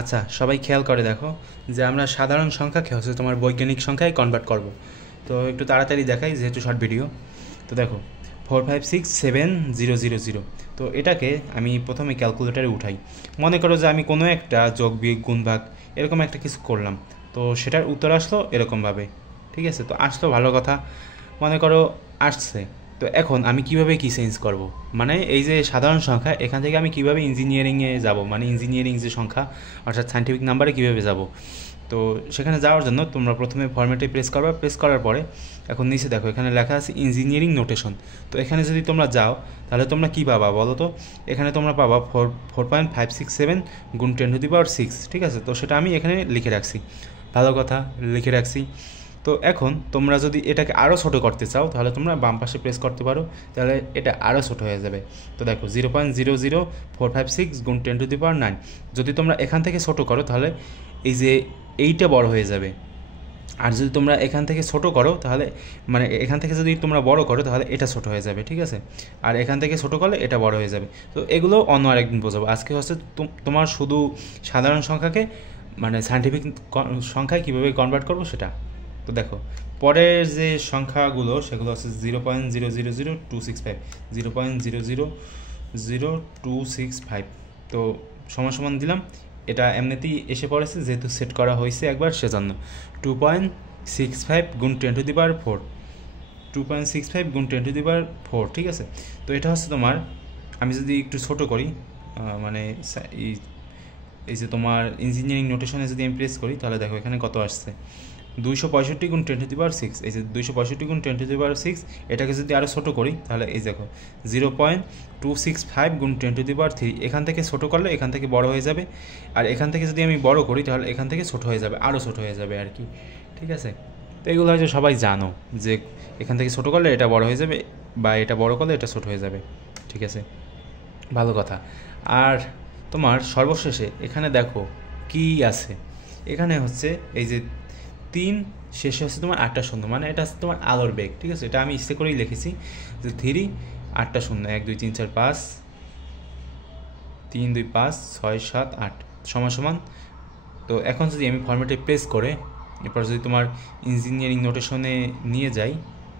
আচ্ছা, সবাই খেয়াল করে দেখো যে আমরা সাধারণ সংখ্যাকে হচ্ছে তোমার বৈজ্ঞানিক সংখ্যায় কনভার্ট করব। তো একটু তাড়াতাড়ি দেখাই যেহেতু শর্ট ভিডিও। তো দেখো 4567000, তো এটাকে আমি প্রথমে ক্যালকুলেটারে উঠাই। মনে করো যে আমি কোনো একটা যোগ বিয়োগ গুণ ভাগ এরকম একটা কিছু করলাম, তো সেটার উত্তর আসলো এরকমভাবে। ঠিক আছে, তো আসলো ভালো কথা, মনে করো আসছে। তো এখন আমি কিভাবে কি চেঞ্জ করব, মানে এই যে সাধারণ সংখ্যা এখান থেকে আমি কিভাবে ইঞ্জিনিয়ারিংয়ে যাব, মানে ইঞ্জিনিয়ারিং যে সংখ্যা অর্থাৎ সায়েন্টিফিক নাম্বারে কিভাবে যাব। তো সেখানে যাওয়ার জন্য তোমরা প্রথমে ফরম্যাটে প্রেস করবে, প্রেস করার পরে এখন নিচে দেখো এখানে লেখা আছে ইঞ্জিনিয়ারিং নোটেশন। তো এখানে যদি তোমরা যাও তাহলে তোমরা কী পাবা বলো তো? এখানে তোমরা পাবা 4.567 গুণ 10⁶, ঠিক আছে। তো সেটা আমি এখানে লিখে রাখছি, ভালো কথা, লিখে রাখছি। তো এখন তোমরা যদি এটাকে আরও ছোটো করতে চাও তাহলে তোমরা বাম পাশে প্রেস করতে পারো, তাহলে এটা আরও ছোটো হয়ে যাবে। তো দেখো 0.00456 গুণ 10⁹। যদি তোমরা এখান থেকে ছোটো করো তাহলে এই যে এইটা বড় হয়ে যাবে, আর যদি তোমরা এখান থেকে ছোট করো তাহলে মানে এখান থেকে যদি তোমরা বড় করো তাহলে এটা ছোট হয়ে যাবে, ঠিক আছে। আর এখান থেকে ছোট করলে এটা বড় হয়ে যাবে। তো এগুলো অন্য আরেকদিন বোঝাবো, আজকে হচ্ছে তোমার শুধু সাধারণ সংখ্যাকে মানে সায়েন্টিফিক সংখ্যায় কীভাবে কনভার্ট করবো সেটা। তো দেখো পরের যে সংখ্যাগুলো সেগুলো হচ্ছে 0.000265, 0.000265। তো সমান সমান দিলাম, এটা এমনিতেই এসে পড়েছে যেহেতু সেট করা হয়েছে একবার, সেজন্য 2.65 গুণ 10⁴, 2.65 গুণ 10⁴, ঠিক আছে। তো এটা হচ্ছে তোমার, আমি যদি একটু ছোট করি মানে এই যে তোমার ইঞ্জিনিয়ারিং নোটেশনে যদি আমি প্রেস করি তাহলে দেখো এখানে কত আসছে, 265 গুণ 10⁶। এই যে 265 গুণ 10⁶, এটাকে যদি আরও ছোটো করি তাহলে এই দেখো 0.265 গুণ 10⁵। এখান থেকে ছোটো করলে এখান থেকে বড় হয়ে যাবে, আর এখান থেকে যদি আমি বড় করি তাহলে এখান থেকে ছোটো হয়ে যাবে, আরও ছোটো হয়ে যাবে আর কি, ঠিক আছে। তো এগুলো হয়তো সবাই জানো যে এখান থেকে ছোটো করলে এটা বড় হয়ে যাবে, বা এটা বড় করলে এটা ছোটো হয়ে যাবে, ঠিক আছে, ভালো কথা। আর তোমার সর্বশেষে এখানে দেখো কি আছে, এখানে হচ্ছে এই যে 3 শেষে হচ্ছে তোমার 8টা শূন্য, মানে এটা হচ্ছে তোমার আলোর বেগ, ঠিক আছে। এটা আমি ইচ্ছে করেই লিখেছি যে 3 8টা শূন্য, 1 2 3 4 5 3 2 5 6 7 8 সমান সমান। তো এখন যদি আমি ফরম্যাটে প্রেস করে এরপর যদি তোমার ইঞ্জিনিয়ারিং নোটেশনে নিয়ে যাই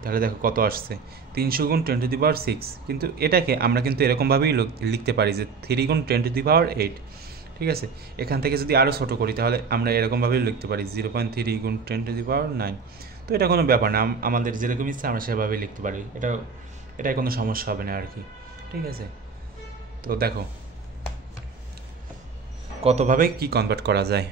তাহলে দেখো কত আসছে, 300 গুণ 10⁶। কিন্তু এটাকে আমরা কিন্তু এরকমভাবেই লিখতে পারি যে 3 গুণ 10⁸, ঠিক আছে। এখান থেকে যদি আরও ছোটো করি তাহলে আমরা এরকমভাবেই লিখতে পারি 0.3 গুণ 10⁹। তো এটা কোনো ব্যাপার না, আমাদের যেরকম ইচ্ছে আমরা সেভাবেই লিখতে পারি, এটাই কোনো সমস্যা হবে না আর কি, ঠিক আছে। তো দেখো কতভাবে কি কনভার্ট করা যায়।